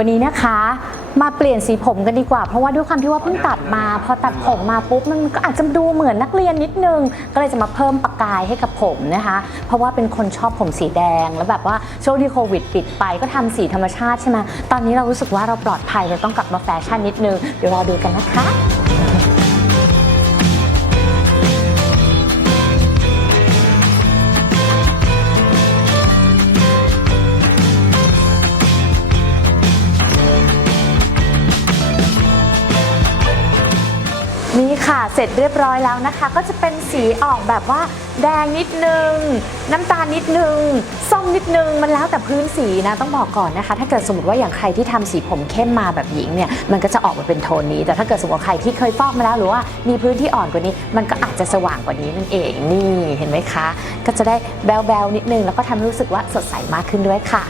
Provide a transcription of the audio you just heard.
วันนี้นะคะมาเปลี่ยนสีผมกันดีกว่า เพราะว่าด้วยความที่ว่าเพิ่งตัดมา พอตัดผมมาปุ๊บมันก็อาจจะดูเหมือนนักเรียนนิดนึง ก็เลยจะมาเพิ่มประกายให้กับผมนะคะ เพราะว่าเป็นคนชอบผมสีแดง แล้วแบบว่าช่วงที่โควิดปิดไปก็ทำสีธรรมชาติใช่ไหมตอนนี้เรารู้สึกว่าเราปลอดภัยเราต้องกลับมาแฟชั่นนิดนึง เดี๋ยวรอดูกันนะคะ ค่ะเสร็จเรียบร้อยแล้วนะคะ ก็จะเป็นสีออกแบบว่า แดงนิดนึง น้ำตาลนิดนึง ส้มนิดนึง มันแล้วแต่พื้นสีนะต้องบอกก่อนนะคะ ถ้าเกิดสมมติว่าอย่างใครที่ทำสีผมเข้มมาแบบหญิงเนี่ยมันก็จะออกมาเป็นโทนนี้ แต่ถ้าเกิดสมมติว่าใครที่เคยฟอกมาแล้วหรือว่ามีพื้นที่อ่อนกว่านี้ มันก็อาจจะสว่างกว่านี้นั่นเองนี่เห็นไหมคะ ก็จะได้แบวๆนิดนึงแล้วก็ทำให้รู้สึกว่าสดใสมากขึ้นด้วยค่ะ